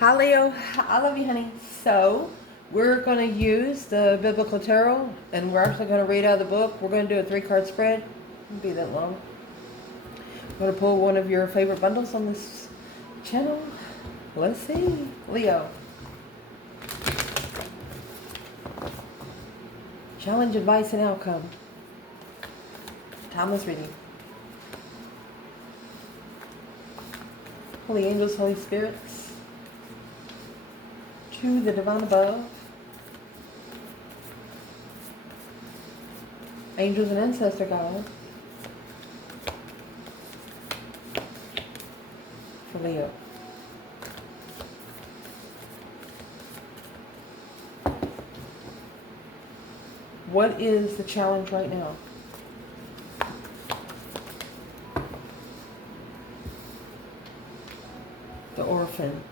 Hi Leo, I love you honey. So we're going to use the Biblical Tarot and we're actually going to read out of the book. We're going to do a 3-card spread. It won't be that long. I'm going to pull one of your favorite bundles on this channel. Let's see. Leo. Challenge, advice, and outcome. Timeless reading. Holy angels, Holy spirits, to the divine above, angels and ancestor God, for Leo. What is the challenge right now? The Orphan.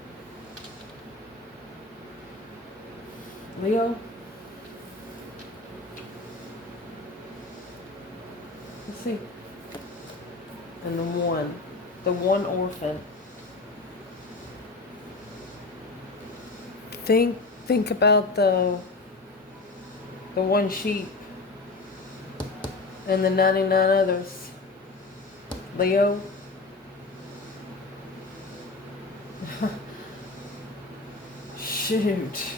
Leo. Let's see. And the one orphan. Think about the one sheep and the 99 others. Leo. Shoot.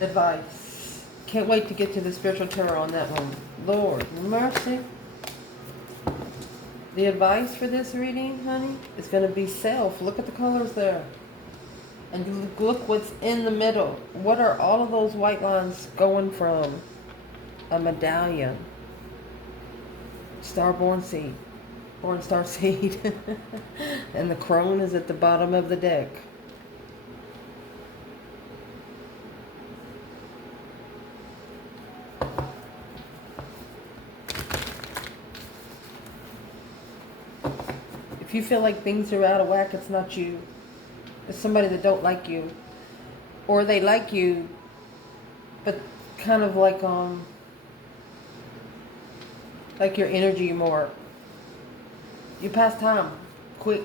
Advice. Can't wait to get to the spiritual tarot on that one. Lord mercy. The advice for this reading, honey, is going to be self. Look at the colors there. And look what's in the middle. What are all of those white lines going from? A medallion. Starborn seed. Born star seed. And the crone is at the bottom of the deck. If you feel like things are out of whack, it's not you. It's somebody that don't like you. Or they like you, but kind of like your energy more. You pass time quick.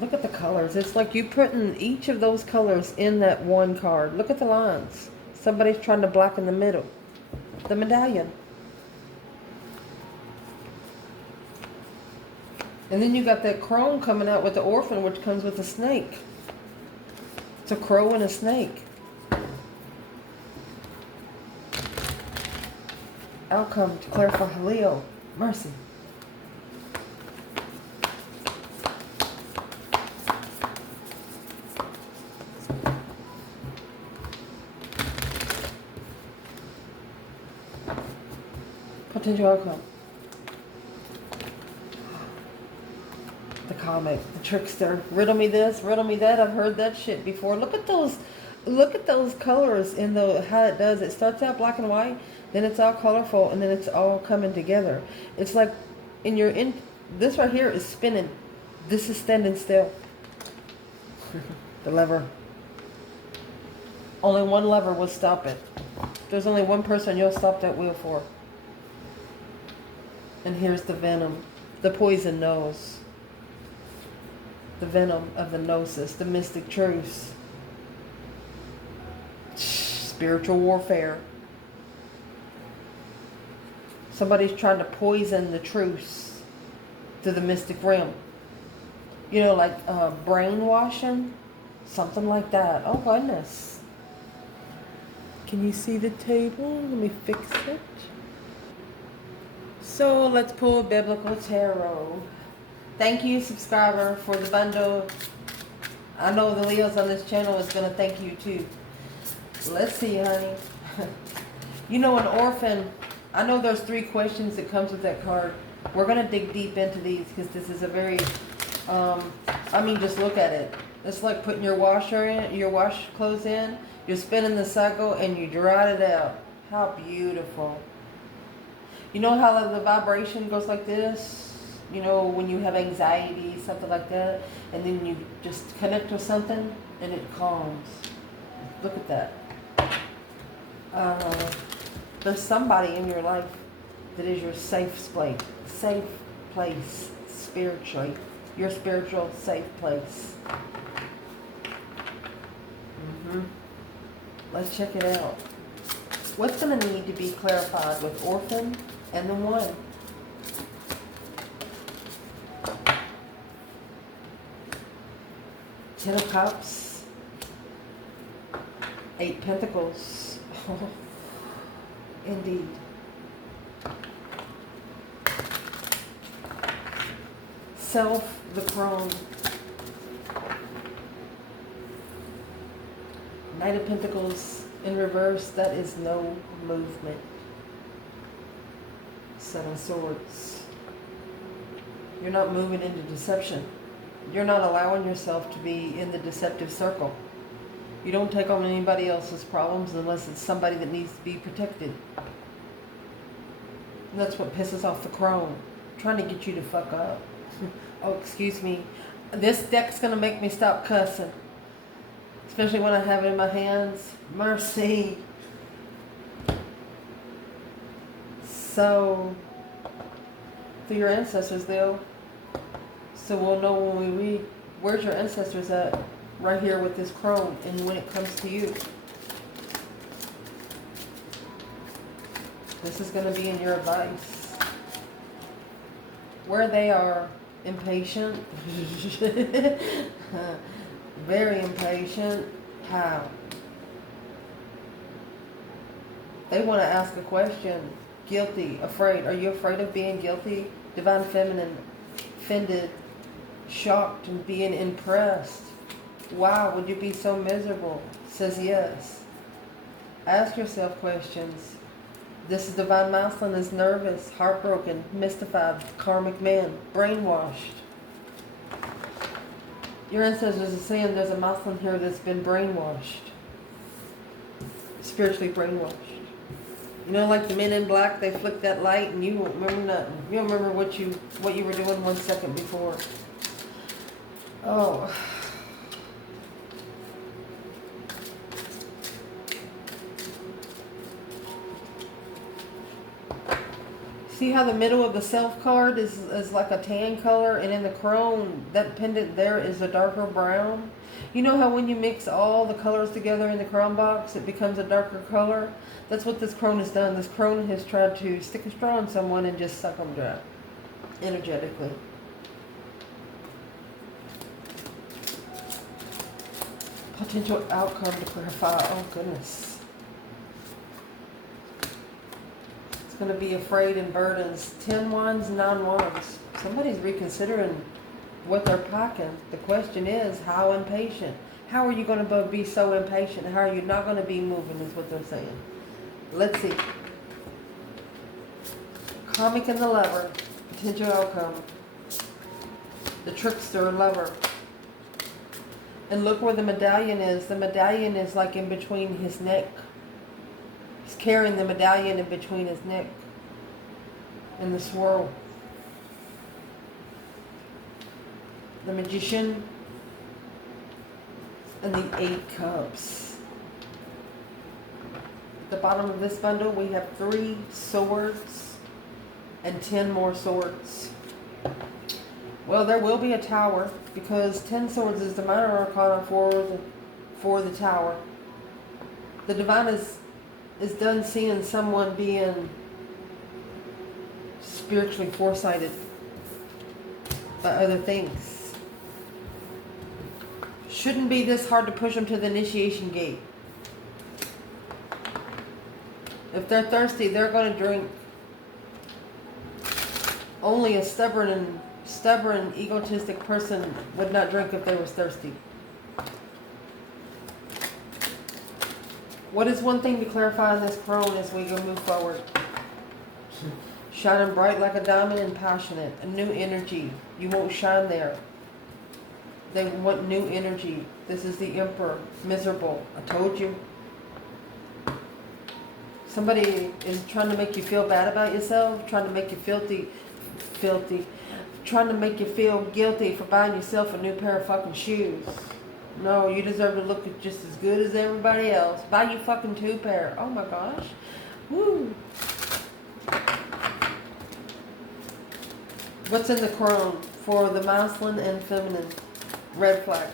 Look at the colors. It's like you putting each of those colors in that one card. Look at the lines. Somebody's trying to blacken the middle. The medallion. And then you got that crone coming out with the orphan, which comes with a snake. It's a crow and a snake. Outcome to clarify. Leo. Mercy. Potential outcome. The comic, the trickster. Riddle me this, riddle me that. I've heard that shit before. Look at those colors in how it does. It starts out black and white, then it's all colorful, and then it's all coming together. It's like this right here is spinning. This is standing still. The lever. Only one lever will stop it. There's only one person you'll stop that wheel for. And here's the venom. The poison nose. The venom of the gnosis, the mystic truths. Spiritual warfare. Somebody's trying to poison the truths to the mystic realm. You know, like brainwashing. Something like that. Oh, goodness. Can you see the table? Let me fix it. So let's pull Biblical Tarot. Thank you, subscriber, for the bundle. I know the Leos on this channel is going to thank you too. Let's see, honey. You know, an orphan. I know there's 3 questions that comes with that card. We're going to dig deep into these because this is a very, just look at it. It's like putting your washer in, your wash clothes in. You're spinning the cycle and you dry it out. How beautiful. You know how the vibration goes like this? You know, when you have anxiety, something like that, and then you just connect with something and it calms. Look at that. There's somebody in your life that is your safe place spiritually, your spiritual safe place. Let's check it out. What's going to need to be clarified with Orphan and the One? Ten of Cups, Eight Pentacles. Oh, indeed. Self, the Crone. Knight of Pentacles in reverse, that is no movement. Seven of Swords. You're not moving into deception. You're not allowing yourself to be in the deceptive circle. You don't take on anybody else's problems unless it's somebody that needs to be protected. And that's what pisses off the Crone. Trying to get you to fuck up. Oh, excuse me. This deck's going to make me stop cussing. Especially when I have it in my hands. Mercy. So, for your ancestors, though, so we'll know when we read, where's your ancestors at? Right here with this Crone, and when it comes to you. This is going to be in your advice. Where they are impatient. Very impatient. How? They want to ask a question. Guilty, afraid. Are you afraid of being guilty? Divine Feminine, offended, shocked, and being impressed. Wow, would you be so miserable? Says yes. Ask yourself questions. This is Divine Masculine is nervous, heartbroken, mystified, karmic man, brainwashed. Your ancestors are saying there's a masculine here that's been brainwashed. Spiritually brainwashed. You know, like the Men in Black, they flick that light and you won't remember nothing. You don't remember what you were doing 1 second before. Oh. See how the middle of the Self card is like a tan color, and in the Crone, that pendant there is a darker brown? You know how when you mix all the colors together in the Crown box, it becomes a darker color? That's what this Crone has done. This Crone has tried to stick a straw in someone and just suck them dry, energetically. Potential outcome to clarify. Oh, goodness. It's going to be afraid and burdens. 10 wands, 9 wands. Somebody's reconsidering what they're packing. The question is, how impatient? How are you going to be so impatient? How are you not going to be moving is what they're saying. Let's see. Karmic and the Lover. Potential outcome. The Trickster, Lover. And look where the medallion is. The medallion is like in between his neck. He's carrying the medallion in between his neck. And the swirl. The Magician. And the 8 Cups. At the bottom of this bundle we have 3 swords and 10 more swords. Well, there will be a Tower because 10 swords is the minor arcana for the Tower. The Divine is done seeing someone being spiritually foresighted by other things. Shouldn't be this hard to push them to the initiation gate. If they're thirsty, they're going to drink. Only a stubborn, egotistic person would not drink if they was thirsty. What is one thing to clarify in this Crone as we go move forward? Shining bright like a diamond and passionate. A new energy. You won't shine there. They want new energy. This is the Emperor. Miserable. I told you. Somebody is trying to make you feel bad about yourself. Trying to make you filthy. Trying to make you feel guilty for buying yourself a new pair of fucking shoes. No, you deserve to look just as good as everybody else. Buy you fucking 2 pair. Oh my gosh. Woo. What's in the crone for the masculine and feminine? Red flag.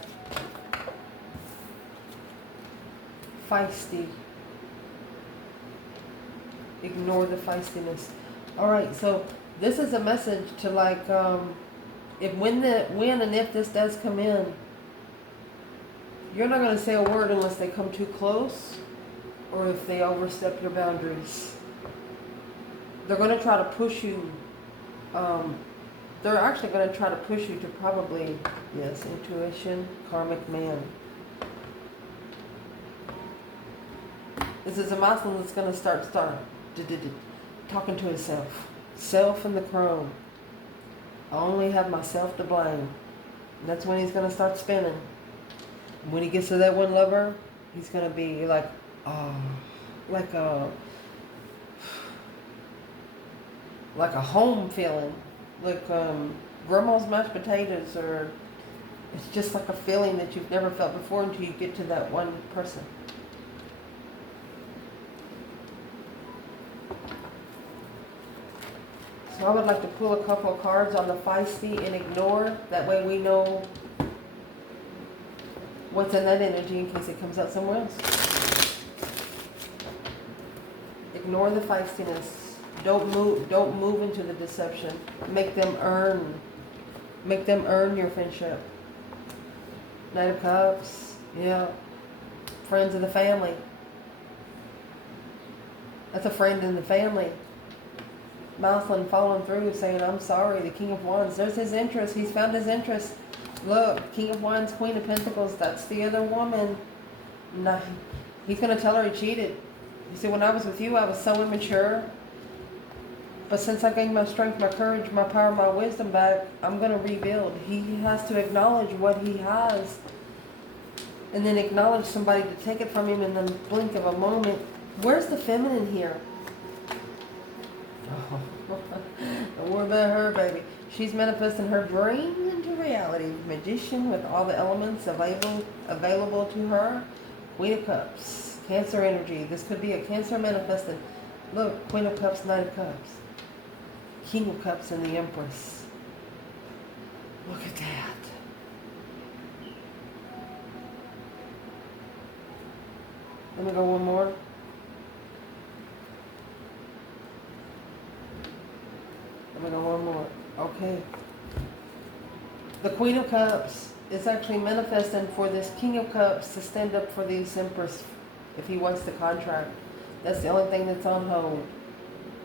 Feisty. Ignore the feistiness. Alright, so this is a message to like, when and if this does come in, you're not going to say a word unless they come too close or if they overstep your boundaries. They're going to try to push you. They're actually going to try to push you to probably, yes, intuition, karmic man. This is a masculine that's going to start talking to himself. Self in the crone. I only have myself to blame. That's when he's going to start spinning. When he gets to that one lover, he's going to be like, like a home feeling. Like grandma's mashed potatoes, or it's just like a feeling that you've never felt before until you get to that one person. So I would like to pull a couple of cards on the feisty and ignore. That way we know what's in that energy in case it comes out somewhere else. Ignore the feistiness. Don't move into the deception. Make them earn your friendship. Knight of Cups. Yeah. Friends of the family. That's a friend in the family. Masculine following through, saying, I'm sorry. The King of Wands. There's his interest. He's found his interest. Look, King of Wands, Queen of Pentacles. That's the other woman. No, he's going to tell her he cheated. He said, when I was with you, I was so immature. But since I gained my strength, my courage, my power, my wisdom back, I'm going to rebuild. He has to acknowledge what he has. And then acknowledge somebody to take it from him in the blink of a moment. Where's the feminine here? Oh, don't worry about her, baby. She's manifesting her dreams into reality. Magician with all the elements available to her. Queen of Cups. Cancer energy. This could be a Cancer manifesting. Look, Queen of Cups, Knight of Cups. King of Cups and the Empress. Look at that. Let me go one more. Let me go one more. Okay. The Queen of Cups is actually manifesting for this King of Cups to stand up for this Empress if he wants the contract. That's the only thing that's on hold.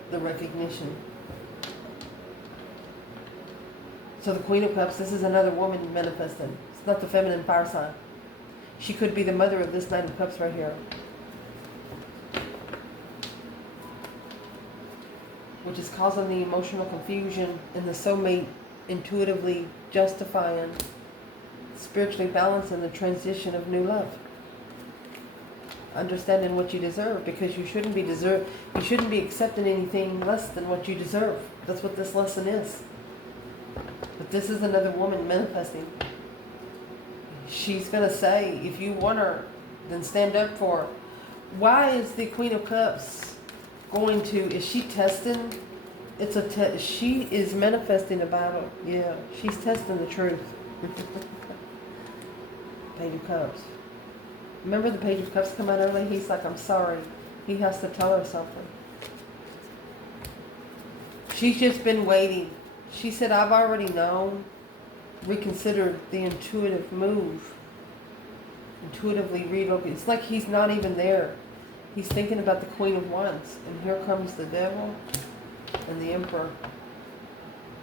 The recognition. So the Queen of Cups, this is another woman manifesting. It's not the feminine fire sign. She could be the mother of this Knight of Cups right here. Which is causing the emotional confusion and the soulmate intuitively justifying, spiritually balancing the transition of new love. Understanding what you deserve, because you shouldn't be accepting anything less than what you deserve. That's what this lesson is. But this is another woman manifesting. She's going to say, if you want her, then stand up for her. Why is the Queen of Cups going to, is she testing? It's a she is manifesting a battle. Yeah, she's testing the truth. Page of Cups. Remember the Page of Cups come out early? He's like, I'm sorry. He has to tell her something. She's just been waiting. She said, I've already known. Reconsider the intuitive move. Intuitively relocate. It's like he's not even there. He's thinking about the Queen of Wands. And here comes the Devil and the Emperor.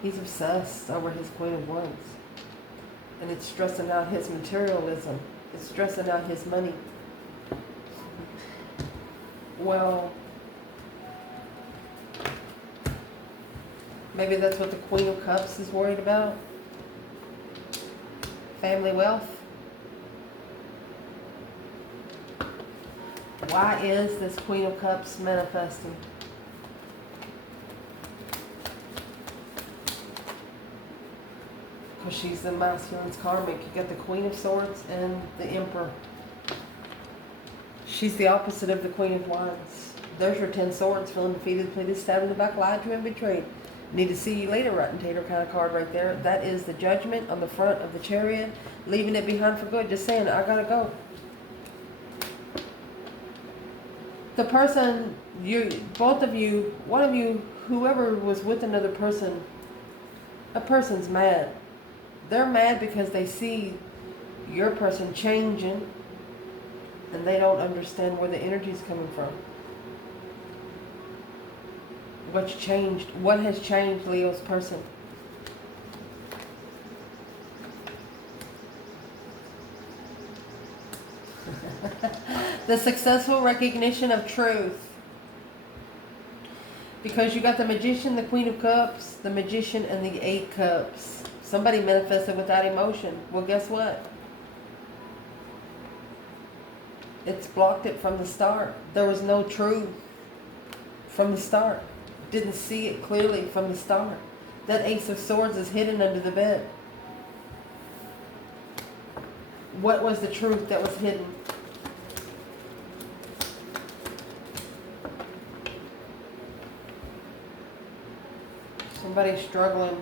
He's obsessed over his Queen of Wands. And it's stressing out his materialism. It's stressing out his money. Well, maybe that's what the Queen of Cups is worried about. Family wealth. Why is this Queen of Cups manifesting? Because she's the masculine's karmic. You got the Queen of Swords and the Emperor. She's the opposite of the Queen of Wands. There's your 10 swords, feeling defeated, depleted, stabbed in the back, lied to and betrayed. Need to see you later, Rotten Tater kind of card right there. That is the Judgment on the front of the Chariot. Leaving it behind for good. Just saying, I gotta go. The person, both of you, one of you, whoever was with another person, a person's mad. They're mad because they see your person changing and they don't understand where the energy's coming from. What's changed? What has changed Leo's person? The successful recognition of truth. Because you got the Magician, the Queen of Cups, the Magician, and the 8 Cups. Somebody manifested without emotion. Well, guess what? It's blocked it from the start. There was no truth from the start. Didn't see it clearly from the start. That Ace of Swords is hidden under the bed. What was the truth that was hidden? Somebody struggling,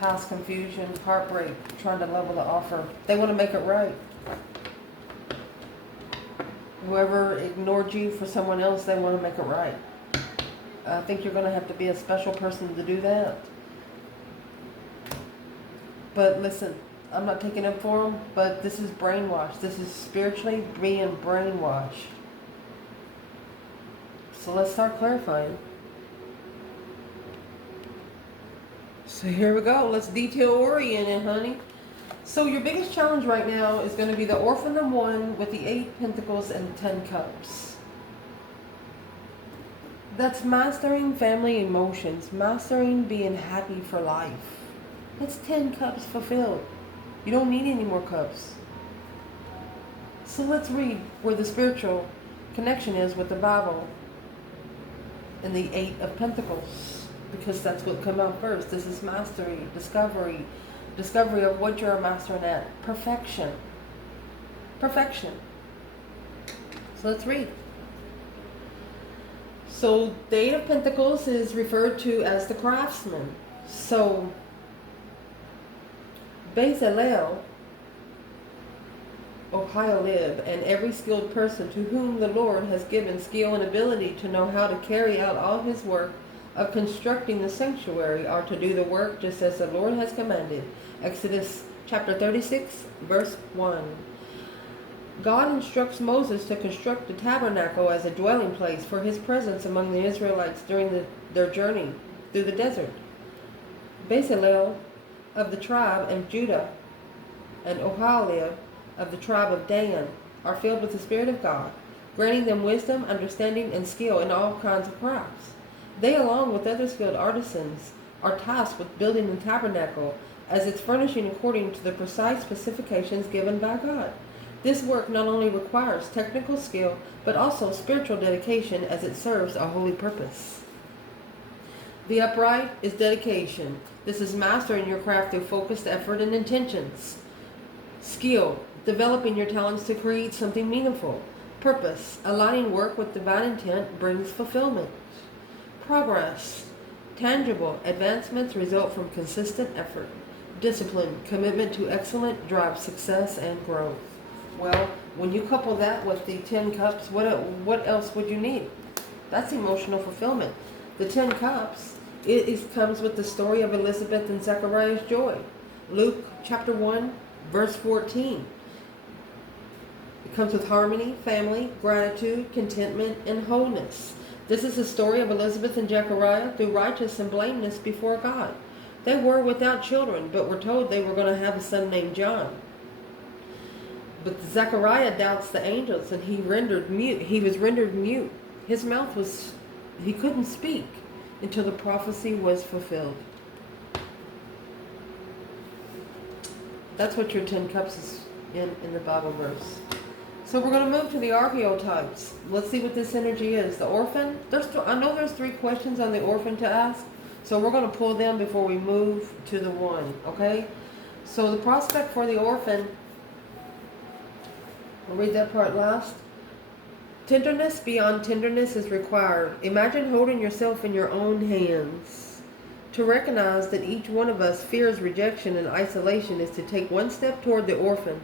past confusion, heartbreak, trying to level the offer. They want to make it right. Whoever ignored you for someone else, they want to make it right. I think you're going to have to be a special person to do that. But listen, I'm not taking up for them, but this is brainwashed. This is spiritually being brainwashed. So let's start clarifying. So here we go. Let's detail orient it, honey. So your biggest challenge right now is going to be the Orphan and 1 with the 8 Pentacles and 10 Cups. That's mastering family emotions, mastering being happy for life. That's 10 cups fulfilled. You don't need any more cups. So let's read where the spiritual connection is with the Bible and the 8 of Pentacles, because that's what come out first. This is mastery, discovery of what you're mastering at. Perfection. Perfection. So let's read. So the 8 of Pentacles is referred to as the craftsman. So Bezalel, Ohio live, and every skilled person to whom the Lord has given skill and ability to know how to carry out all his work of constructing the sanctuary are to do the work just as the Lord has commanded. Exodus chapter 36, verse 1. God instructs Moses to construct the tabernacle as a dwelling place for his presence among the Israelites during their journey through the desert. Bezalel of the tribe of Judah and Oholiab of the tribe of Dan are filled with the Spirit of God, granting them wisdom, understanding, and skill in all kinds of crafts. They, along with other skilled artisans, are tasked with building the tabernacle as its furnishing according to the precise specifications given by God. This work not only requires technical skill, but also spiritual dedication as it serves a holy purpose. The upright is dedication. This is mastering your craft through focused effort and intentions. Skill, developing your talents to create something meaningful. Purpose, aligning work with divine intent brings fulfillment. Progress, tangible advancements result from consistent effort. Discipline, commitment to excellence drives success and growth. Well, when you couple that with the 10 cups, what else would you need? That's emotional fulfillment. The 10 cups, it comes with the story of Elizabeth and Zechariah's joy. Luke chapter 1, verse 14. It comes with harmony, family, gratitude, contentment, and wholeness. This is the story of Elizabeth and Zechariah through righteousness and blameless before God. They were without children, but were told they were going to have a son named John. But Zechariah doubts the angels, and he was rendered mute. His mouth he couldn't speak until the prophecy was fulfilled. That's what your 10 cups is in the Bible verse. So we're going to move to the archetypes. Let's see what this energy is. The Orphan. I know there's 3 questions on the Orphan to ask, so we're going to pull them before we move to the 1. Okay? So the prospect for the Orphan. I'll read that part last. Tenderness beyond tenderness is required. Imagine holding yourself in your own hands. To recognize that each one of us fears rejection and isolation is to take one step toward the orphan.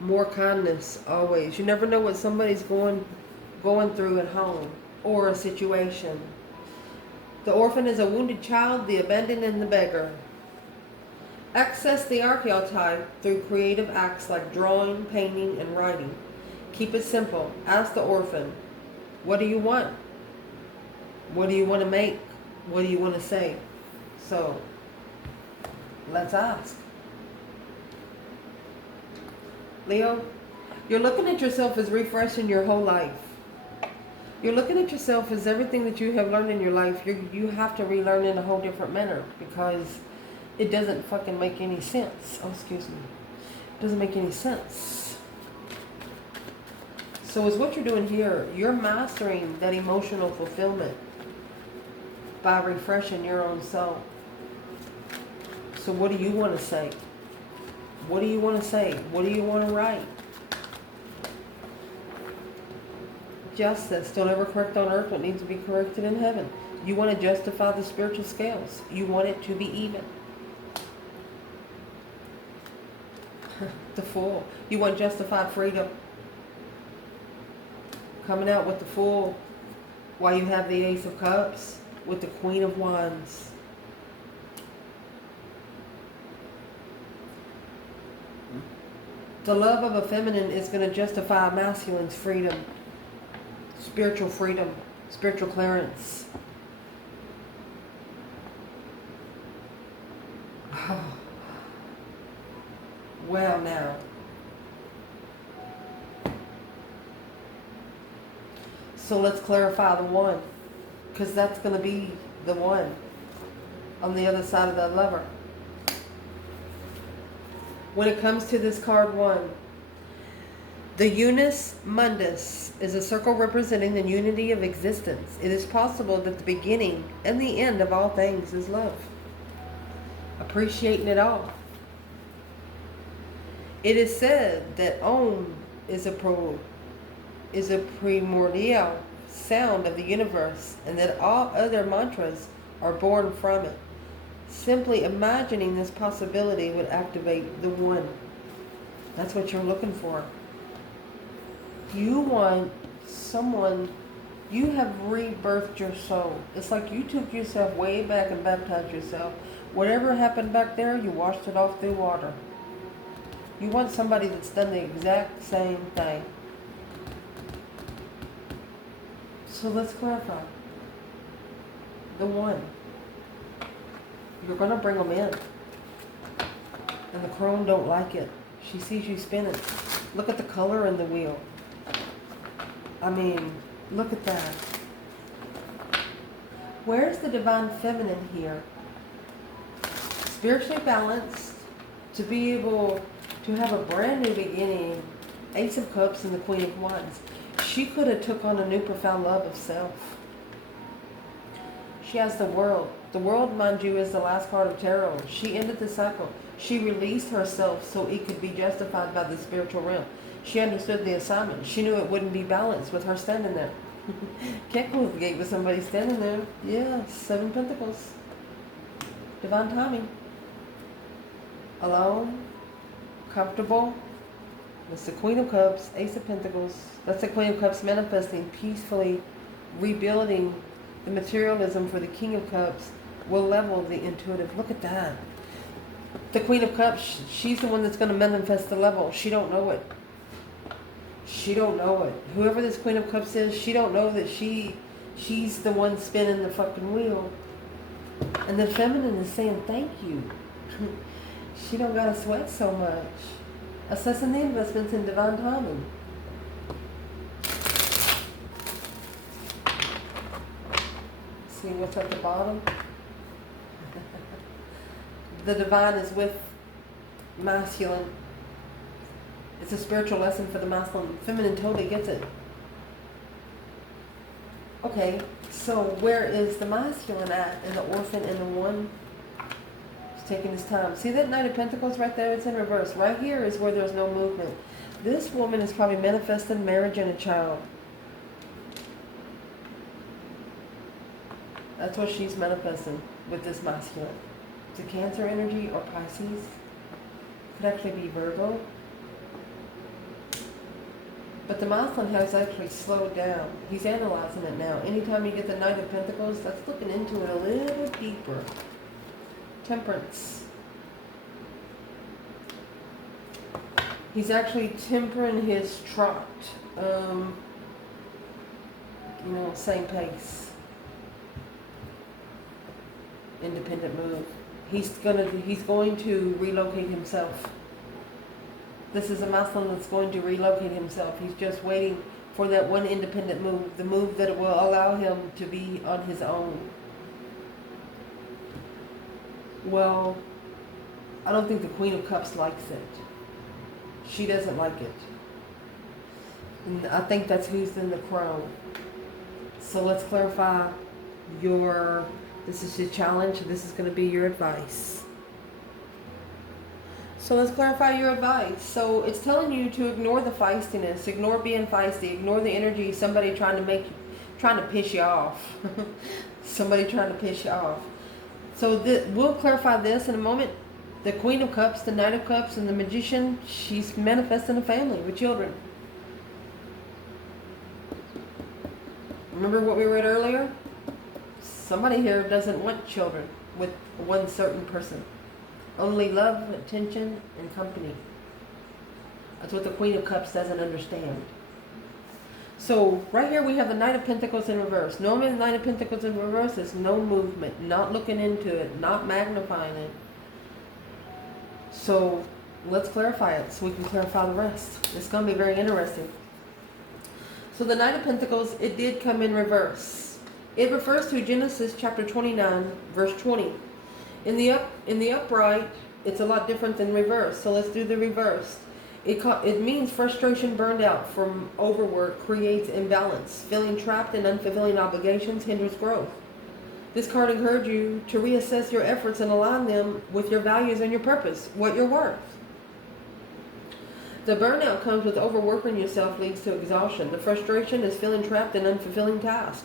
More kindness always. You never know what somebody's going through at home or a situation. The orphan is a wounded child, the abandoned, and the beggar. Access the archetype through creative acts like drawing, painting, and writing. Keep it simple. Ask the orphan, what do you want? What do you want to make? What do you want to say? So, let's ask. Leo, you're looking at yourself as refreshing your whole life. You're looking at yourself as everything that you have learned in your life. You have to relearn in a whole different manner because it doesn't fucking make any sense. Oh, excuse me. It doesn't make any sense. So is what you're doing here, you're mastering that emotional fulfillment by refreshing your own soul. So what do you want to say? What do you want to say? What do you want to write? Justice. Don't ever correct on earth what needs to be corrected in heaven. You want to justify the spiritual scales. You want it to be even. The Fool. You want justified freedom. Coming out with the Fool while you have the Ace of Cups with the Queen of Wands. The love of a feminine is going to justify a masculine's freedom. Spiritual freedom. Spiritual clearance. Well now. So let's clarify the one. Because that's going to be the one on the other side of the Lover. When it comes to this card 1, the Unus Mundus is a circle representing the unity of existence. It is possible that the beginning and the end of all things is love. Appreciating it all. It is said that Om is a primordial sound of the universe and that all other mantras are born from it. Simply imagining this possibility would activate the one. That's what you're looking for. You want someone, you have rebirthed your soul. It's like you took yourself way back and baptized yourself. Whatever happened back there, you washed it off through water. You want somebody that's done the exact same thing. So let's clarify. The one. You're going to bring them in. And the crone don't like it. She sees you spinning. Look at the color in the wheel. I mean, look at that. Where's the divine feminine here? Spiritually balanced, to be able to have a brand new beginning. Ace of Cups and the Queen of Wands. She could have took on a new profound love of self. She has the World. The World, mind you, is the last card of tarot. She ended the cycle. She released herself so it could be justified by the spiritual realm. She understood the assignment. She knew it wouldn't be balanced with her standing there. Can't close the gate with somebody standing there. Yeah, 7 Pentacles. Divine timing. Alone. Comfortable. That's the Queen of Cups, Ace of Pentacles. That's the Queen of Cups manifesting, peacefully rebuilding the materialism for the King of Cups. Will level the intuitive. Look at that. The Queen of Cups, she's the one that's going to manifest the level. She don't know it. She don't know it. Whoever this Queen of Cups is, she don't know that she's the one spinning the fucking wheel. And the feminine is saying thank you. She don't got to sweat so much. Assessing the investments in divine timing. See what's at the bottom? The divine is with masculine. It's a spiritual lesson for the masculine. Feminine totally gets it. Okay, so where is the masculine at? And the orphan and the one? He's taking his time. See that Knight of Pentacles right there? It's in reverse. Right here is where there's no movement. This woman is probably manifesting marriage and a child. That's what she's manifesting with this masculine. It's a Cancer energy or Pisces. Could actually be Virgo. But the masculine has actually slowed down. He's analyzing it now. Anytime you get the Knight of Pentacles, that's looking into it a little deeper. Temperance. He's actually tempering his trot. You know, same pace. Independent move. He's going to relocate himself. This is a masculine that's going to relocate himself. He's just waiting for that one independent move, the move that will allow him to be on his own. Well, I don't think the Queen of Cups likes it. She doesn't like it. And I think that's who's in the crown. So let's clarify this is your challenge. This is going to be your advice. So let's clarify your advice. So it's telling you to ignore the feistiness, ignore being feisty, ignore the energy, somebody trying to piss you off. Somebody trying to piss you off. So we'll clarify this in a moment. The Queen of Cups, the Knight of Cups, and the Magician, she's manifesting a family with children. Remember what we read earlier? Somebody here doesn't want children with one certain person. Only love, attention, and company. That's what the Queen of Cups doesn't understand. So right here we have the Knight of Pentacles in reverse. Normally the Knight of Pentacles in reverse is no movement, not looking into it, not magnifying it. So let's clarify it so we can clarify the rest. It's going to be very interesting. So the Knight of Pentacles, it did come in reverse. It refers to Genesis chapter 29, verse 20. In the upright, it's a lot different than reverse. So let's do the reverse. It means frustration burned out from overwork creates imbalance. Feeling trapped in unfulfilling obligations hinders growth. This card encourages you to reassess your efforts and align them with your values and your purpose, what you're worth. The burnout comes with overworking yourself leads to exhaustion. The frustration is feeling trapped in unfulfilling tasks.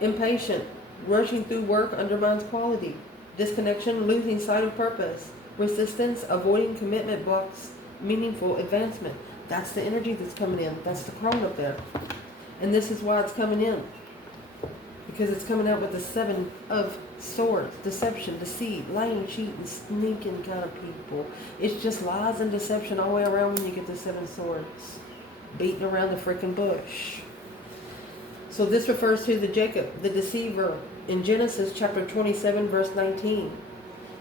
Impatient, rushing through work undermines quality. Disconnection, losing sight of purpose. Resistance, avoiding commitment blocks meaningful advancement. That's the energy that's coming in. That's the crone up there. And this is why it's coming in. Because it's coming out with the 7 of Swords. Deception, deceit, lying, cheating, sneaking kind of people. It's just lies and deception all the way around when you get the 7 swords. Beating around the freaking bush. So this refers to the Jacob, the deceiver, in Genesis chapter 27, verse 19.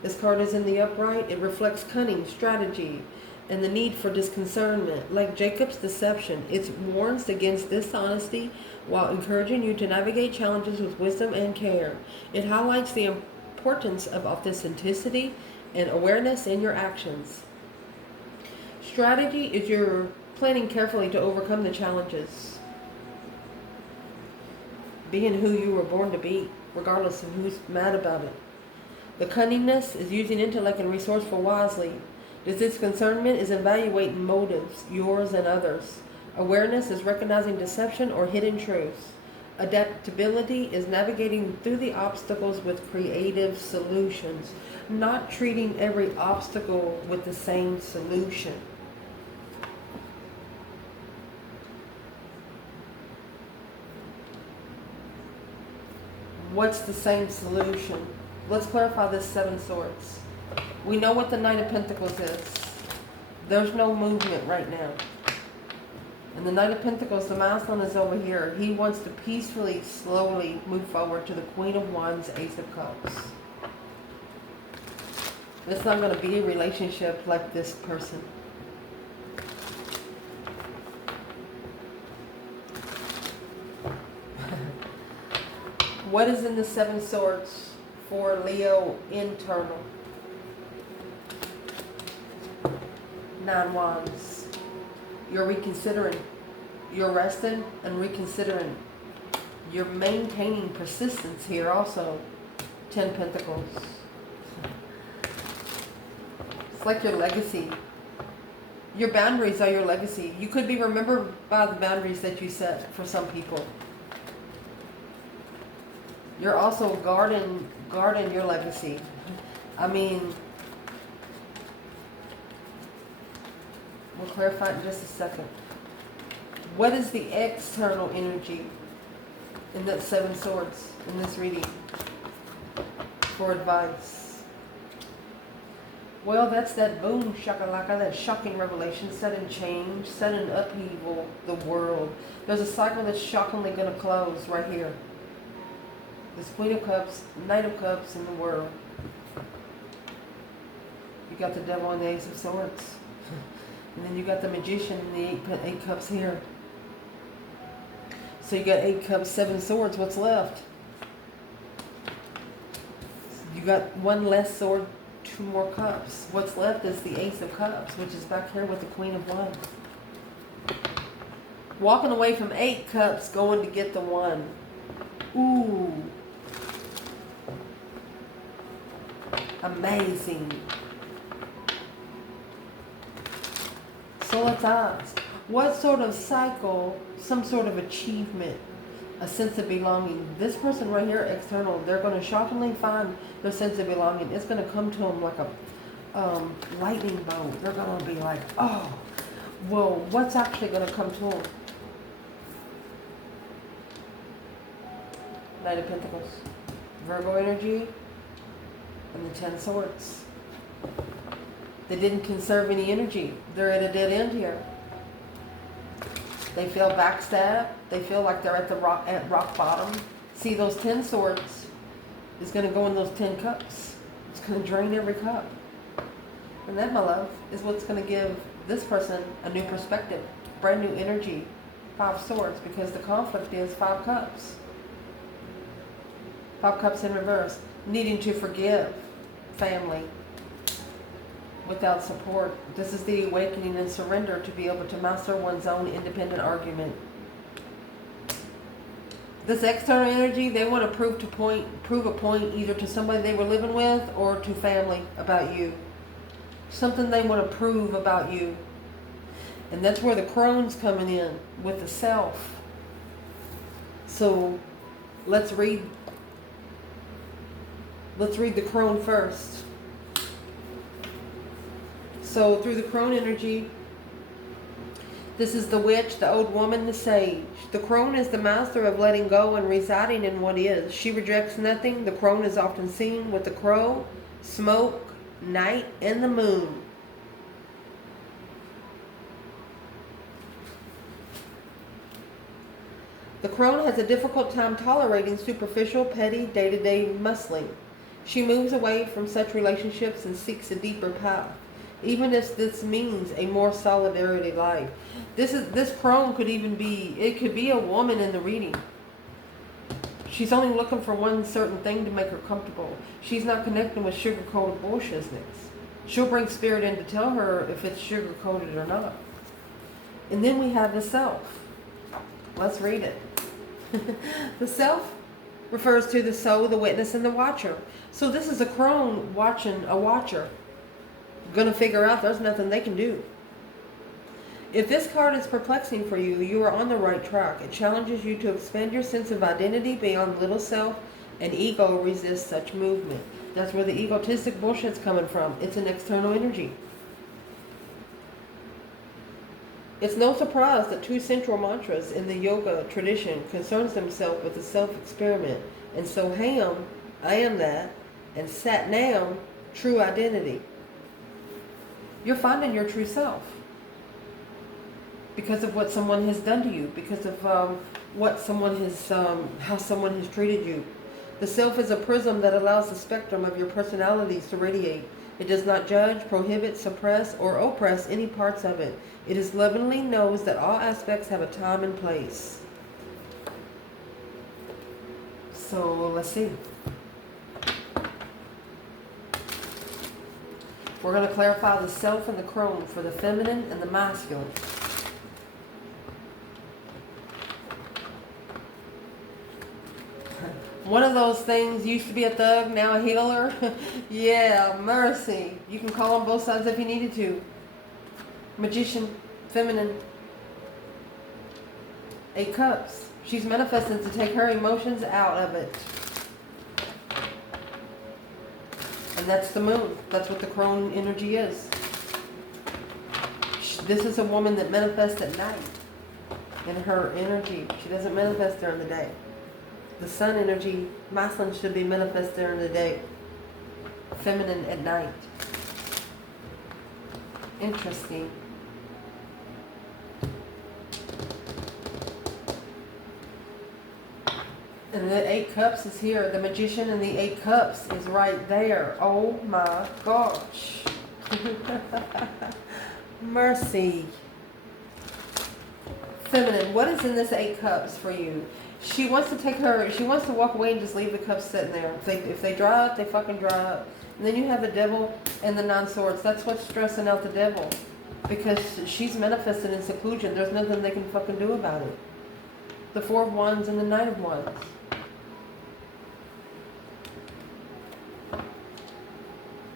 This card is in the upright. It reflects cunning, strategy, and the need for discernment. Like Jacob's deception, it warns against dishonesty while encouraging you to navigate challenges with wisdom and care. It highlights the importance of authenticity and awareness in your actions. Strategy is you're planning carefully to overcome the challenges. Being who you were born to be, regardless of who's mad about it. The cunningness is using intellect and resourceful wisely. Discernment is evaluating motives, yours and others. Awareness is recognizing deception or hidden truths. Adaptability is navigating through the obstacles with creative solutions, not treating every obstacle with the same solution. What's the same solution? Let's clarify this 7 swords. We know what the Knight of Pentacles is. There's no movement right now. And the Knight of Pentacles, the masculine is over here. He wants to peacefully, slowly move forward to the Queen of Wands, Ace of Cups. It's not going to be a relationship like this person. What is in the 7 swords for Leo internal? 9 wands. You're reconsidering. You're resting and reconsidering. You're maintaining persistence here also. 10 pentacles. It's like your legacy. Your boundaries are your legacy. You could be remembered by the boundaries that you set for some people. You're also guarding your legacy. I mean, we'll clarify in just a second. What is the external energy in that Seven Swords in this reading for advice? Well, that's that boom shakalaka, that shocking revelation, sudden change, sudden upheaval, the world. There's a cycle that's shockingly going to close right here. This Queen of Cups, Knight of Cups in the world. You got the Devil and the Ace of Swords. And then you got the Magician and the eight Cups here. So you got 8 Cups, 7 Swords. What's left? You got 1 less sword, 2 more cups. What's left is the Ace of Cups, which is back here with the Queen of Wands. Walking away from 8 cups, going to get the 1. Ooh. Amazing. So let's ask, what sort of cycle, some sort of achievement, a sense of belonging? This person right here, external, they're going to shockingly find their sense of belonging. It's going to come to them like a lightning bolt. They're going to be like, oh, well, what's actually going to come to them? Knight of Pentacles, Virgo energy, and the 10 Swords. They didn't conserve any energy. They're at a dead end here. They feel backstabbed. They feel like they're at rock bottom. See, those 10 Swords is going to go in those 10 cups. It's going to drain every cup. And that, my love, is what's going to give this person a new perspective, brand new energy. 5 Swords, because the conflict is 5 cups. 5 cups in reverse. Needing to forgive family without support. This is the awakening and surrender to be able to master one's own independent argument. This external energy, they want to prove a point either to somebody they were living with or to family about you. Something they want to prove about you. And that's where the crone's coming in with the self. So let's read the crone first. So through the crone energy, this is the witch, the old woman, the sage. The crone is the master of letting go and residing in what is. She rejects nothing. The crone is often seen with the crow, smoke, night, and the moon. The crone has a difficult time tolerating superficial, petty, day-to-day muscling. She moves away from such relationships and seeks a deeper path, even if this means a more solidarity life. This crone could even be, it could be a woman in the reading. She's only looking for one certain thing to make her comfortable. She's not connecting with sugar-coated bullshitness. She'll bring spirit in to tell her if it's sugar-coated or not. And then we have the self. Let's read it. The self refers to the soul, the witness, and the watcher. So this is a crone watching a watcher. Gonna figure out there's nothing they can do. If this card is perplexing for you, you are on the right track. It challenges you to expand your sense of identity beyond little self, and ego resists such movement. That's where the egotistic bullshit's coming from. It's an external energy. It's no surprise that 2 central mantras in the yoga tradition concerns themselves with the self-experiment. And so ham, I am that, and sat nam, true identity. You're finding your true self because of what someone has done to you, because of what someone has, how someone has treated you. The self is a prism that allows the spectrum of your personalities to radiate. It does not judge, prohibit, suppress, or oppress any parts of it. It is lovingly knows that all aspects have a time and place. So let's see. We're going to clarify the self and the crone for the feminine and the masculine. One of those things used to be a thug, now a healer. Yeah, mercy. You can call on both sides if you needed to. Magician, feminine. 8 cups. She's manifesting to take her emotions out of it. And that's the moon. That's what the crone energy is. This is a woman that manifests at night in her energy. She doesn't manifest during the day. The sun energy, masculine, should be manifest during the day. Feminine at night. Interesting. And the 8 cups is here. The magician and the 8 cups is right there. Oh my gosh. Mercy. Feminine, what is in this 8 cups for you? She wants to walk away and just leave the cups sitting there. If they dry up, they fucking dry up. And then you have the devil and the 9 swords. That's what's stressing out the devil. Because she's manifested in seclusion. There's nothing they can fucking do about it. The 4 of Wands and the 9 of Wands.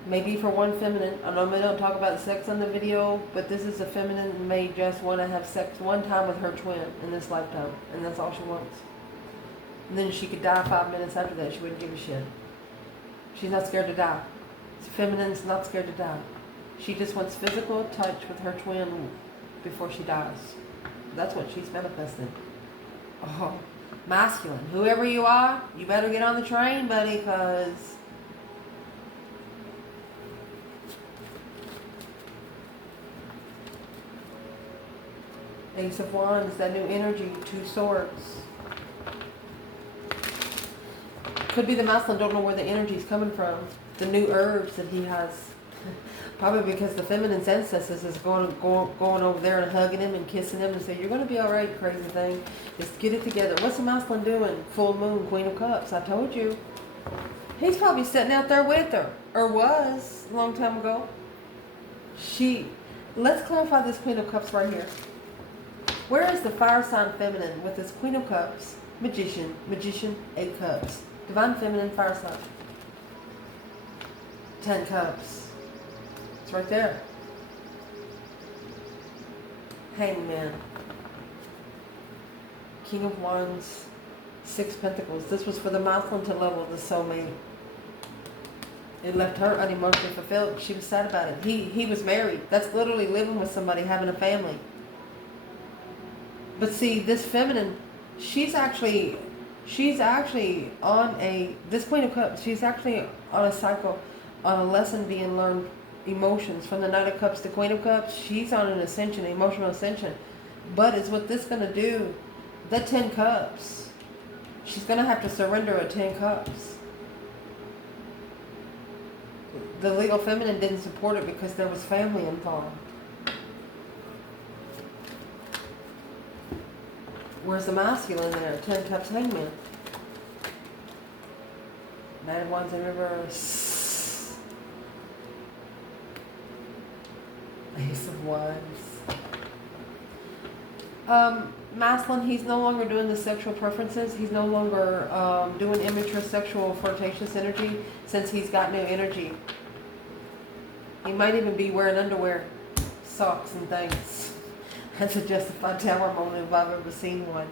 Maybe for one feminine. I know we don't talk about sex on the video, but this is a feminine that may just want to have sex one time with her twin in this lifetime. And that's all she wants. And then she could die 5 minutes after that. She wouldn't give a shit. She's not scared to die. Feminine's not scared to die. She just wants physical touch with her twin before she dies. That's what she's manifesting. Oh, masculine. Whoever you are, you better get on the train, buddy, because Ace of Wands, that new energy, 2 swords. Could be the masculine don't know where the energy is coming from. The new herbs that he has. Probably because the feminine's ancestors is going over there and hugging him and kissing him and say, you're going to be all right, crazy thing. Just get it together. What's the masculine doing? Full moon, Queen of Cups. I told you. He's probably sitting out there with her. Or was a long time ago. Let's clarify this Queen of Cups right here. Where is the fire sign feminine with this Queen of Cups, magician, 8 cups. Divine feminine fire sign. 10 cups. It's right there. Hangman. King of Wands. 6 pentacles. This was for the masculine to level the soulmate. It left her unemotionally fulfilled. She was sad about it. He was married. That's literally living with somebody, having a family. But see, this feminine, she's actually on this Queen of Cups, she's actually on a cycle, on a lesson being learned, emotions. From the Knight of Cups to Queen of Cups, she's on an ascension, emotional ascension. But is what this going to do, the 10 cups, she's going to have to surrender a 10 cups. The Leo feminine didn't support it because there was family involved. Where's the masculine there? 10 cups, Hangman. 9 of Wands in reverse. Ace of Wands. Masculine, he's no longer doing the sexual preferences. He's no longer doing immature sexual flirtatious energy since he's got new energy. He might even be wearing underwear, socks and things. That's a justified tower moment if I've ever seen one.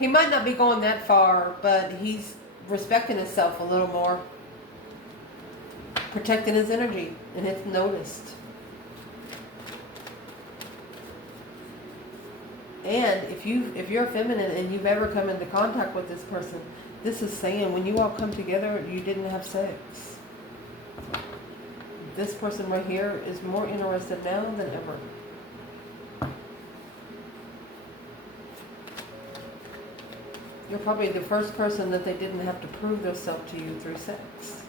He might not be going that far, but he's respecting himself a little more. Protecting his energy, and it's noticed. And if you're feminine and you've ever come into contact with this person, this is saying when you all come together, you didn't have sex. This person right here is more interested now than ever. You're probably the first person that they didn't have to prove themselves to you through sex.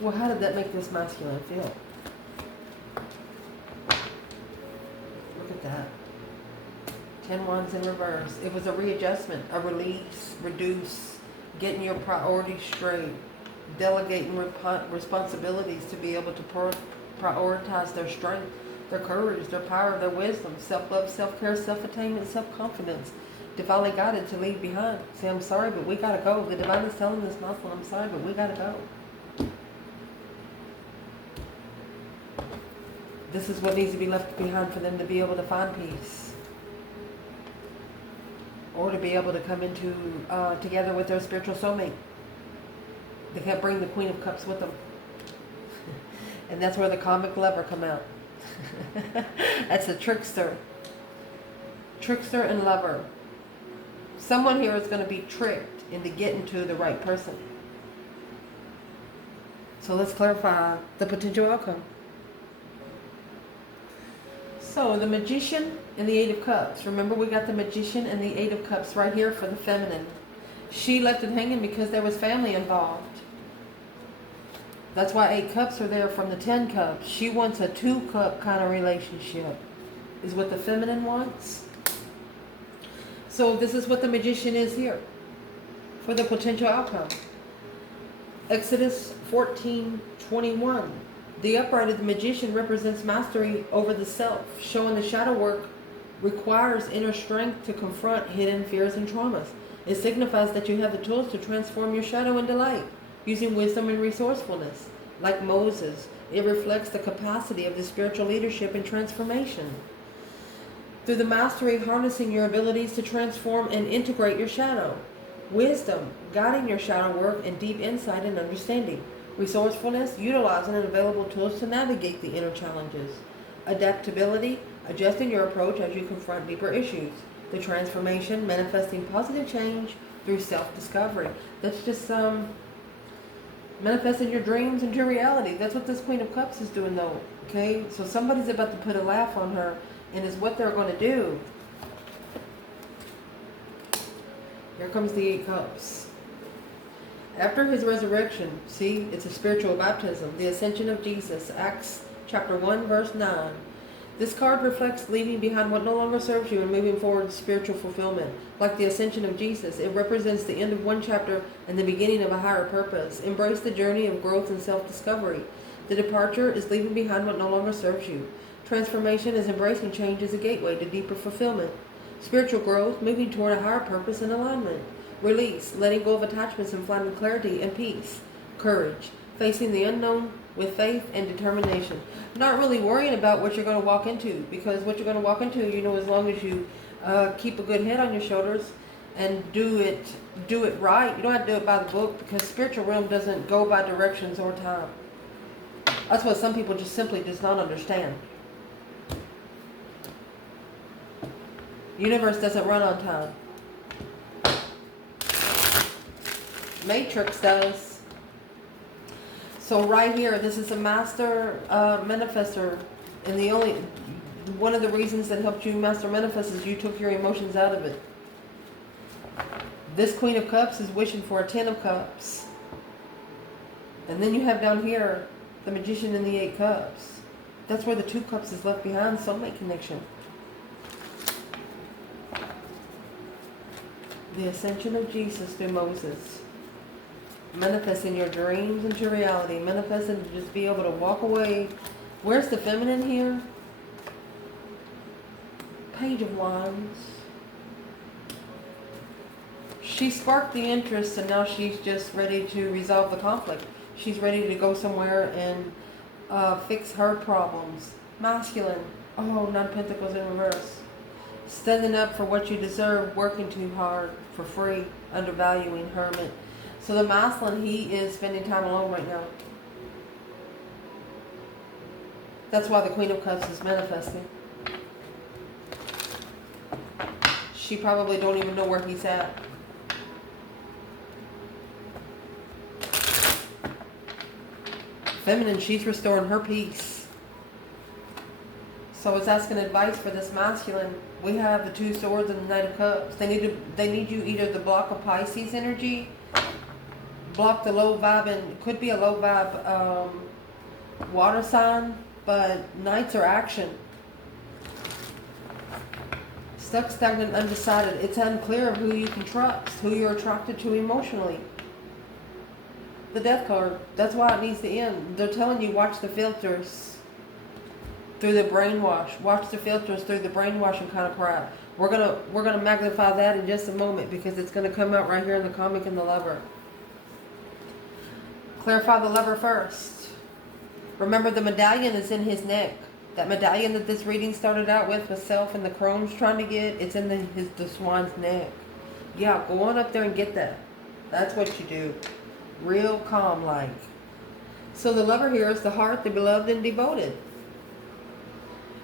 Well, how did that make this masculine feel? Look at that. 10 Wands in reverse. It was a readjustment, a release, reduce, getting your priorities straight, delegating responsibilities to be able to prioritize their strength, their courage, their power, their wisdom, self-love, self-care, self-attainment, self-confidence. Divinely guided to leave behind. Say, I'm sorry, but we gotta go. The divine is telling this masculine, I'm sorry, but we gotta go. This is what needs to be left behind for them to be able to find peace. Or to be able to come into together with their spiritual soulmate. They can't bring the Queen of Cups with them. And that's where the Karmic lover come out. That's a trickster. Trickster and lover. Someone here is going to be tricked into getting to the right person. So let's clarify the potential outcome. So the Magician and the Eight of Cups. Remember, we got the Magician and the Eight of Cups right here for the feminine. She left it hanging because there was family involved. That's why 8 cups are there from the 10 cups. She wants a 2-cup kind of relationship, is what the feminine wants. So this is what the Magician is here for the potential outcome. Exodus 14:21. The upright of the Magician represents mastery over the self, showing the shadow work requires inner strength to confront hidden fears and traumas. It signifies that you have the tools to transform your shadow into light, using wisdom and resourcefulness. Like Moses, it reflects the capacity of the spiritual leadership and transformation. Through the mastery, harnessing your abilities to transform and integrate your shadow. Wisdom, guiding your shadow work, and deep insight and understanding. Resourcefulness, utilizing available tools to navigate the inner challenges. Adaptability, adjusting your approach as you confront deeper issues. The transformation, manifesting positive change through self-discovery. That's just manifesting your dreams into reality. That's what this Queen of Cups is doing though. Okay, so somebody's about to put a laugh on her, and is what they're going to do. Here comes the 8 cups. After his resurrection, see, it's a spiritual baptism, the ascension of Jesus, Acts chapter 1, verse 9. This card reflects leaving behind what no longer serves you and moving forward to spiritual fulfillment. Like the ascension of Jesus, it represents the end of one chapter and the beginning of a higher purpose. Embrace the journey of growth and self-discovery. The departure is leaving behind what no longer serves you. Transformation is embracing change as a gateway to deeper fulfillment. Spiritual growth, moving toward a higher purpose and alignment. Release, letting go of attachments and finding clarity and peace. Courage, facing the unknown with faith and determination. Not really worrying about what you're going to walk into, because what you're going to walk into, you know, as long as you keep a good head on your shoulders and do it right. You don't have to do it by the book, because spiritual realm doesn't go by directions or time. That's what some people just simply does not understand. Universe doesn't run on time. Matrix does. So right here, this is a master manifestor, and one of the reasons that helped you master manifest is you took your emotions out of it. This Queen of Cups is wishing for a 10 of Cups. And then you have down here the Magician and the 8 Cups. That's where the 2 Cups is left behind, soulmate connection. The ascension of Jesus through Moses. Manifesting your dreams into reality. Manifesting to just be able to walk away. Where's the feminine here? Page of Wands. She sparked the interest, and now she's just ready to resolve the conflict. She's ready to go somewhere and fix her problems. Masculine. Oh, 9 Pentacles in reverse. Standing up for what you deserve, working too hard for free, undervaluing, hermit. So the masculine, he is spending time alone right now. That's why the Queen of Cups is manifesting. She probably don't even know where he's at. Feminine, she's restoring her peace. So it's asking advice for this masculine. We have the 2 swords and the Knight of Cups. They need you either to block a Pisces energy, block the low vibe, and it could be a low vibe water sign, but Knights are action. Stuck, stagnant, undecided. It's unclear of who you can trust, who you're attracted to emotionally. The Death card. That's why it needs to end. They're telling you, watch the filters through the brainwash. Watch the filters through the brainwashing kind of crap. We're gonna magnify that in just a moment, because it's gonna come out right here in the Karmic and the Lover. Clarify the Lover first. Remember, the medallion is in his neck. That medallion that this reading started out with self and the chrome's trying to get, it's in the swan's neck. Yeah, go on up there and get that. That's what you do. real calm like. So the lover here is the heart, the beloved and devoted.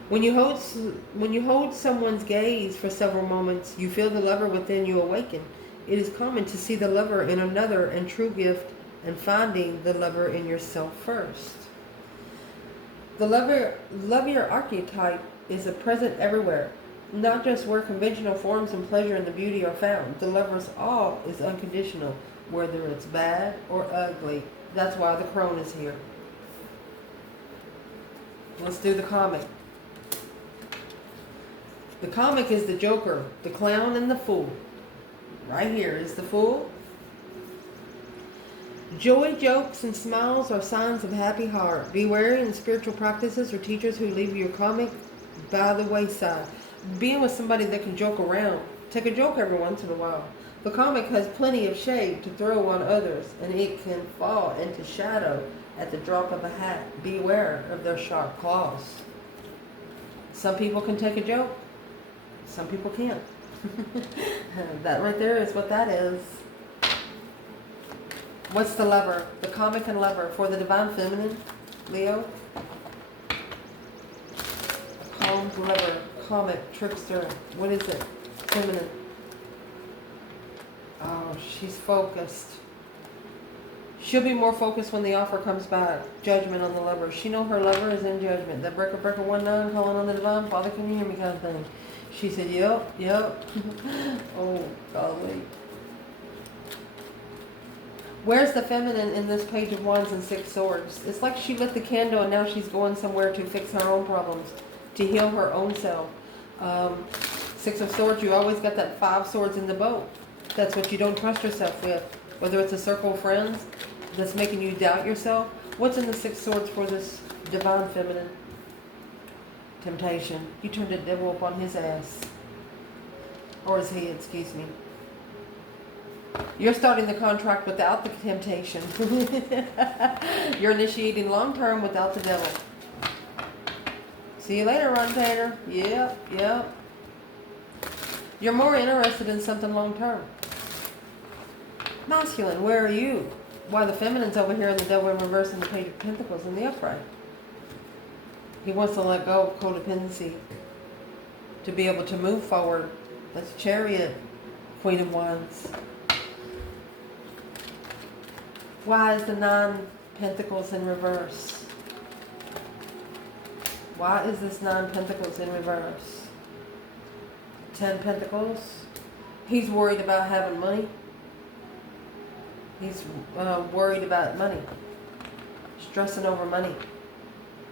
When you hold someone's gaze for several moments, you feel the lover within you awaken. It is common to see the lover in another and true gift, and finding the lover in yourself first. The lover archetype is a present everywhere, not just where conventional forms and pleasure and the beauty are found. The lover's all is unconditional, whether it's bad or ugly. That's why the crone is here. Let's do the comic. The comic is the Joker, the clown, and the fool. Right here is the fool. Joy, jokes, and smiles are signs of happy heart. Be wary in spiritual practices or teachers who leave your comic by the wayside. Being with somebody that can joke around. Take a joke every once in a while. The comic has plenty of shade to throw on others, and it can fall into shadow at the drop of a hat. Beware of their sharp claws. Some people can take a joke. Some people can't. That right there is what that is. What's the lover? The comic and lover for the divine feminine, Leo. Calm lover, comic, trickster. What is it? Feminine. Oh, she's focused. She'll be more focused when the offer comes back. Judgment on the lover. She know her lover is in judgment. That breaker 19 calling on the divine Father, can you hear me kind of thing. She said, yep. Oh, golly. Where's the feminine in this Page of Wands and Six Swords? It's like she lit the candle and now she's going somewhere to fix her own problems, to heal her own self. Six of Swords, you always got that 5 swords in the boat. That's what you don't trust yourself with. Whether it's a circle of friends that's making you doubt yourself. What's in the 6 swords for this divine feminine? Temptation. You turned the devil up on his ass. Or his head, excuse me. You're starting the contract without the temptation. You're initiating long term without the devil. See you later, Ron Tater. Yep. You're more interested in something long term. Masculine, where are you? Why, the feminine's over here in the devil in reverse in the Page of Pentacles in the upright. He wants to let go of codependency to be able to move forward. That's Chariot, Queen of Wands. Why is the 9 Pentacles in reverse? Why is this 9 Pentacles in reverse? 10 Pentacles. He's worried about having money. He's worried about money. Stressing over money.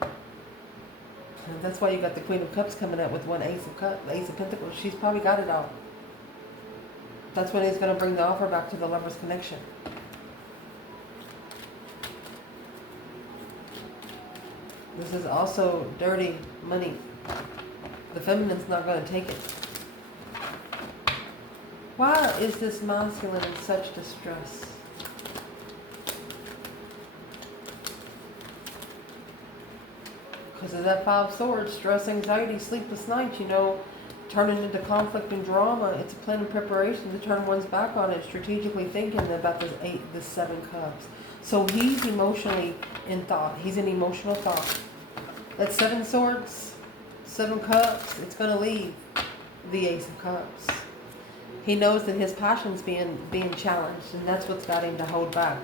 And that's why you got the Queen of Cups coming out with one Ace of Cups, Ace of Pentacles. She's probably got it all. That's when he's going to bring the offer back to the lover's connection. This is also dirty money. The feminine's not going to take it. Why is this masculine in such distress? Because of that 5 swords, stress, anxiety, sleepless nights, turning into conflict and drama. It's a plan and preparation to turn one's back on it, strategically thinking about this 7 cups. So he's emotionally in thought. He's in emotional thought. That 7 swords, 7 cups, it's going to leave the Ace of Cups. He knows that his passion's being challenged, and that's what's got him to hold back.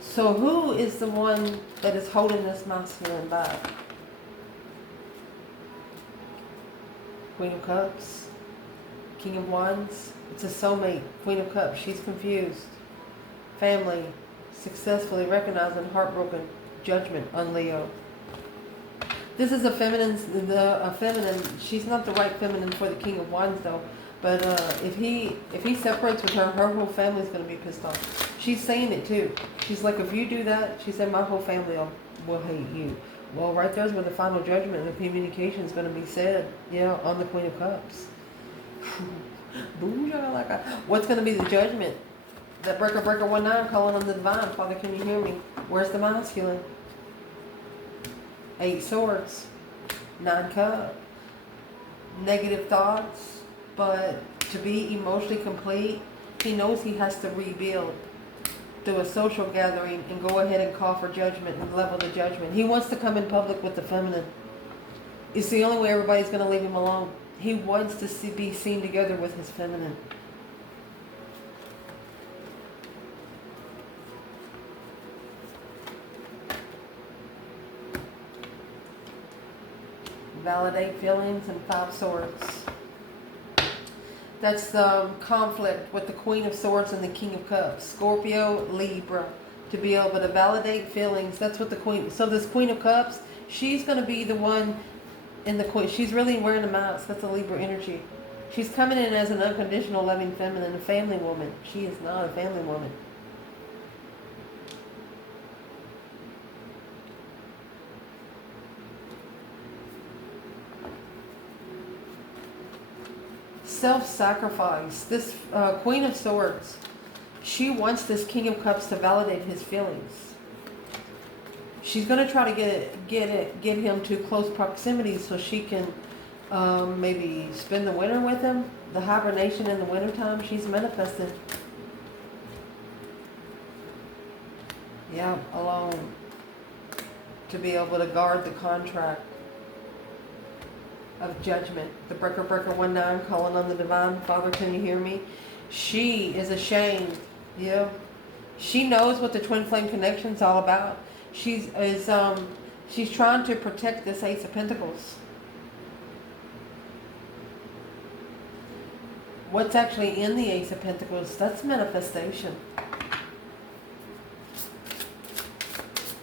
So who is the one that is holding this masculine back? Queen of Cups, King of Wands. It's a soulmate. Queen of Cups. She's confused. Family. Successfully recognizing heartbroken. Judgment on Leo. This is a feminine. She's not the right feminine for the King of Wands though. But if he separates with her, her whole family's going to be pissed off. She's saying it too. She's like, if you do that, she said, my whole family will hate you. Well, right there's where the final judgment and the communication is going to be said. Yeah, on the Queen of Cups. Boom, what's going to be the judgment? That breaker 19 calling on the divine. Father, can you hear me? Where's the masculine? 8 swords. 9 cups. Negative thoughts. But to be emotionally complete, he knows he has to rebuild. do a social gathering and go ahead and call for judgment and level the judgment. He wants to come in public with the feminine. It's the only way everybody's going to leave him alone. He wants to be seen together with his feminine. Validate feelings and 5 swords. That's the conflict with the Queen of Swords and the King of Cups. Scorpio, Libra. To be able to validate feelings. That's what the Queen... So this Queen of Cups, she's going to be the one in the Queen. She's really wearing a mask. That's a Libra energy. She's coming in as an unconditional, loving feminine, a family woman. She is not a family woman. Self-sacrifice. This Queen of Swords, she wants this King of Cups to validate his feelings. She's going to try to get him to close proximity so she can maybe spend the winter with him. The hibernation in the wintertime, she's manifested. Yeah, alone. To be able to guard the contract of judgment. The breaker 19 calling on the divine. Father, can you hear me? She is ashamed. Yeah. She knows what the twin flame connection is all about. She's trying to protect this Ace of Pentacles. What's actually in the Ace of Pentacles? That's manifestation.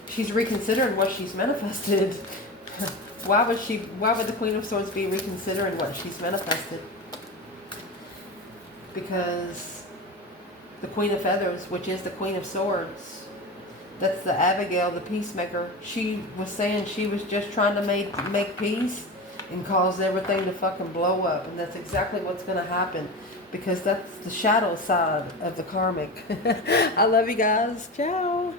She's reconsidering what she's manifested. Why would the Queen of Swords be reconsidering what she's manifested? Because the Queen of Feathers, which is the Queen of Swords, that's the Abigail, the peacemaker. She was saying she was just trying to make peace and cause everything to fucking blow up. And that's exactly what's going to happen. Because that's the shadow side of the karmic. I love you guys. Ciao.